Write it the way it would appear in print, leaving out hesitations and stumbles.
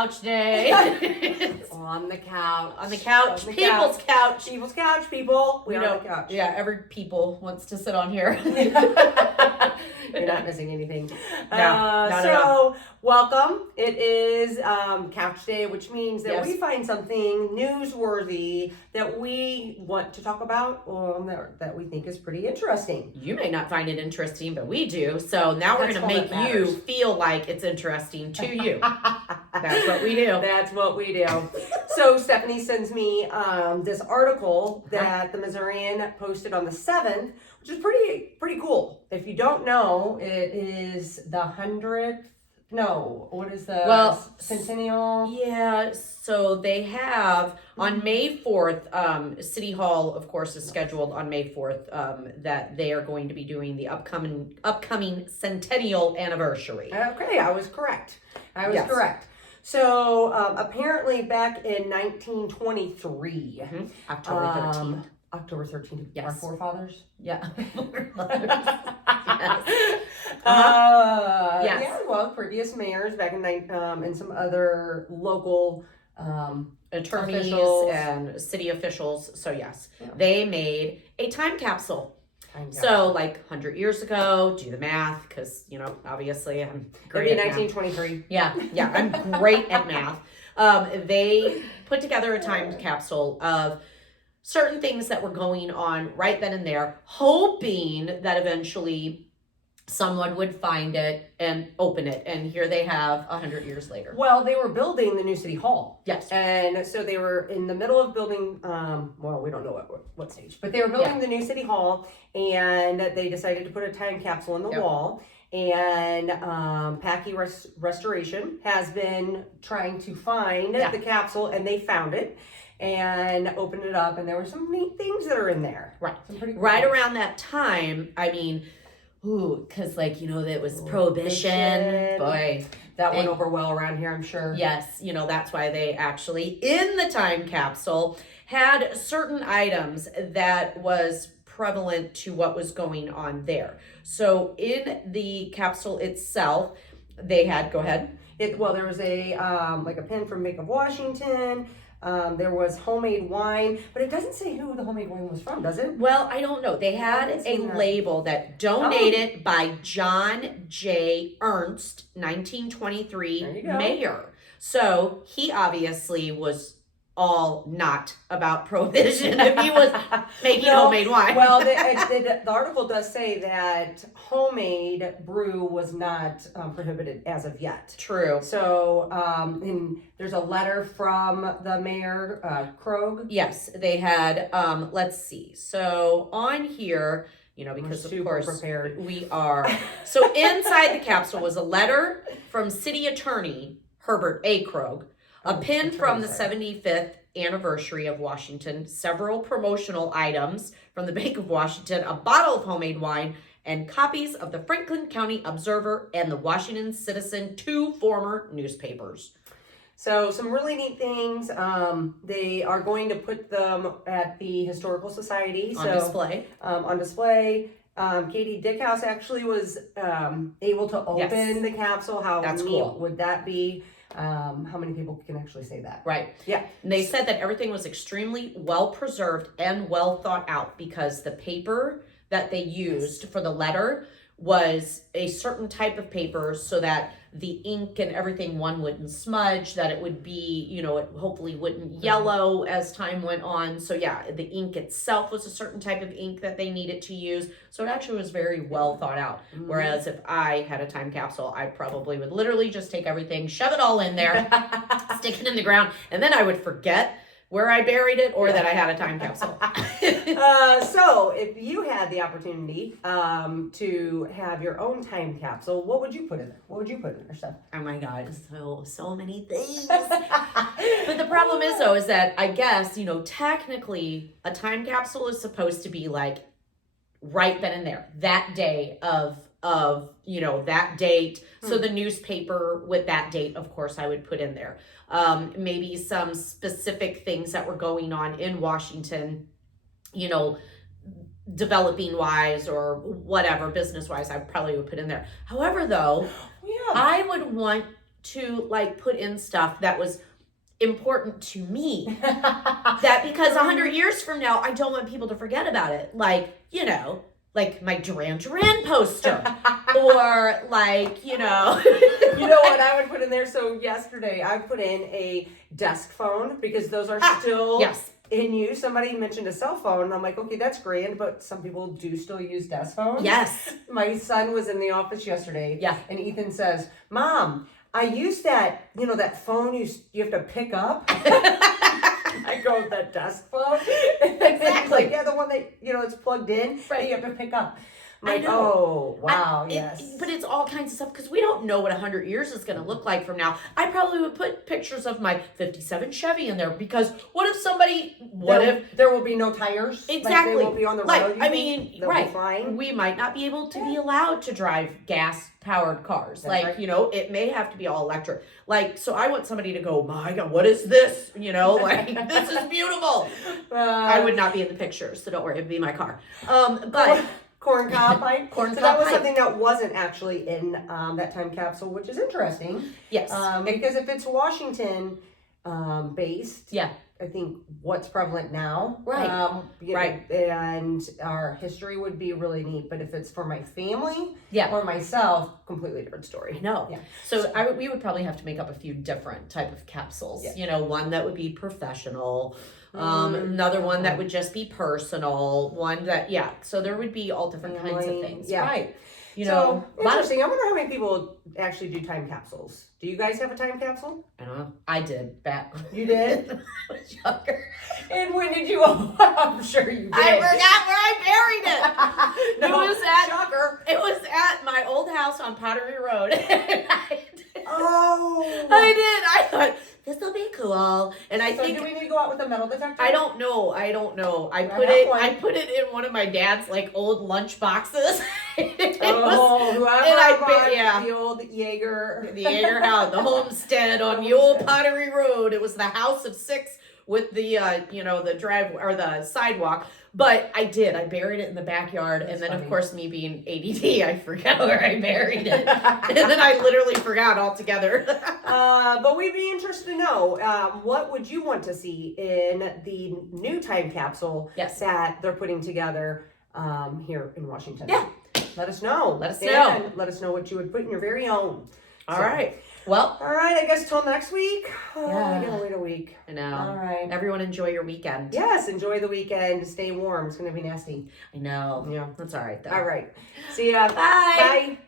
couch day. On the couch. On the couch. People's couch. People's couch, people. We are on the couch. Yeah, every people wants to sit on here. You're not missing anything. No, welcome. It is Couch Day, which means that Yes. we find something newsworthy that we want to talk about that we think is pretty interesting. You may not find it interesting, but we do. So now we're going to make you feel like it's interesting to you. That's what we do. That's what we do. So Stephanie sends me this article that the Missourian posted on the 7th, which is pretty cool. If you don't know, it is the 100th. No, what is the centennial? Yeah, so they have on May 4th, City Hall, of course, is scheduled on May 4th, that they are going to be doing the upcoming centennial anniversary. Okay, I was correct. Correct. So apparently back in 1923, October 13th. October 13th, yes. Our forefathers? Yeah. Yes. Yeah, well, previous mayors back in and some other local attorneys officials. And city officials. So yes, Yeah. they made a time capsule. So like 100 years ago, do the math, because, obviously I'm great Maybe at 1923. math. Yeah, I'm great at math. They put together a time capsule of certain things that were going on right then and there, hoping that eventually someone would find it and open it. And here they have 100 years later. Well, they were building the new city hall. Yes. And so they were in the middle of building, we don't know what stage, but they were building the new city hall, and they decided to put a time capsule in the wall. And Patke Restoration has been trying to find the capsule, and they found it and opened it up, and there were some neat things that are in there. Right. Some pretty cool right things. around that time, I mean, because it was Prohibition. Boy. That went over well around here, I'm sure. Yes, that's why they actually, in the time capsule, had certain items that was prevalent to what was going on there. So in the capsule itself, they had, go ahead. There was a pin from Bank of Washington. There was homemade wine, but it doesn't say who the homemade wine was from, does it? Well, I don't know. They had a label that donated by John J. Ernst, 1923 mayor. So he obviously was all not about prohibition if he was making homemade wine. Well, the article does say that homemade brew was not prohibited as of yet. True. So, and there's a letter from the mayor, Krog. Yes, they had, let's see. So on here, because of course prepared. We are. So inside the capsule was a letter from City Attorney Herbert A. Krog, a pin from the 75th anniversary of Washington, several promotional items from the Bank of Washington, a bottle of homemade wine, and copies of the Franklin County Observer and the Washington Citizen, 2 former newspapers. So some really neat things. They are going to put them at the Historical Society. On display. On display. Katie Dieckhaus actually was able to open the capsule. How That's neat cool. would that be? How many people can actually say that? Right. Yeah. And they said that everything was extremely well preserved and well thought out because the paper that they used for the letter was a certain type of paper so that the ink and everything, one, wouldn't smudge, that it would be, it hopefully wouldn't yellow as time went on. So yeah, the ink itself was a certain type of ink that they needed to use. So it actually was very well thought out. Mm-hmm. Whereas if I had a time capsule, I probably would literally just take everything, shove it all in there, stick it in the ground, and then I would forget where I buried it or that I had a time capsule. So if you had the opportunity to have your own time capsule, what would you put in there? What would you put in there, Steph? Oh my God, so many things. But the problem is though, is that I guess, technically a time capsule is supposed to be like right then and there, that day of that date. So the newspaper with that date, of course, I would put in there. Maybe some specific things that were going on in Washington, developing wise or whatever, business wise, I probably would put in there. However, though, I would want to like put in stuff that was important to me. That because 100 years from now, I don't want people to forget about it. Like, you know, like my Duran Duran poster, or like, you know. You know what I would put in there? So yesterday I put in a desk phone because those are still Yes. in use. Somebody mentioned a cell phone, and I'm like, okay, that's grand, but some people do still use desk phones. Yes. My son was in the office yesterday, Yeah. and Ethan says, Mom, I use that, you know, that phone you have to pick up. I go, that desk phone? Exactly. Like, yeah, the one that, you know, it's plugged in, Right. that you have to pick up. I'm I like, know. oh, wow, yes. But it's all kinds of stuff because we don't know what 100 years is going to look like from now. I probably would put pictures of my 57 Chevy in there because what if somebody, there will be no tires? Exactly. Like, they won't be on the road, you I think? mean, They'll right. be flying? We might not be able to be allowed to drive gas-powered cars. That's like, right. you know, it may have to be all electric. Like, so I want somebody to go, my God, what is this? You know, like, this is beautiful. I would not be in the picture, so don't worry, it'd be my car. But... Corn cob pipe. Corn So cob that was pipe. something that wasn't actually in that time capsule, which is interesting. Yes. Because if it's Washington based, Yeah. I think what's prevalent now, Right. you Right. know, and our history would be really neat. But if it's for my family, Yeah. or myself, completely different story. I know. Yeah. So we would probably have to make up a few different type of capsules. Yeah. You know, one that would be professional, another one that would just be personal, one that so there would be all different kinds of Family, things. yeah. Right. You So know, a lot of, interesting. I wonder how many people actually do time capsules. Do you guys have a time capsule? I don't know. I did back You did? when I was younger. And when did you? I'm sure you did. I forgot where I buried it. No, It was at shocker. It was at my old house on Pottery Road. Oh. I did. I thought this will be cool, and I So think do we need to go out with a metal detector? I don't know. I have put it in one of my dad's like old lunch boxes. Whoever bought the old Jaeger. The Jaeger house, the homestead on the old Pottery Road. It was the house of 6 with the the drive or the sidewalk. But I buried it in the backyard. That's and then funny. of course me being ADD, I forgot where I buried it. And then I literally forgot altogether. But we'd be interested to know, what would you want to see in the new time capsule that they're putting together here in Washington? Yeah. Let us know. Let us know. And let us know what you would put in your very own. All right. Well. All right. I guess till next week. Oh, Yeah. I gotta wait a week. I know. All right. Everyone enjoy your weekend. Yes. Enjoy the weekend. Stay warm. It's going to be nasty. I know. Yeah. That's all right though. All right. See ya. Bye. Bye.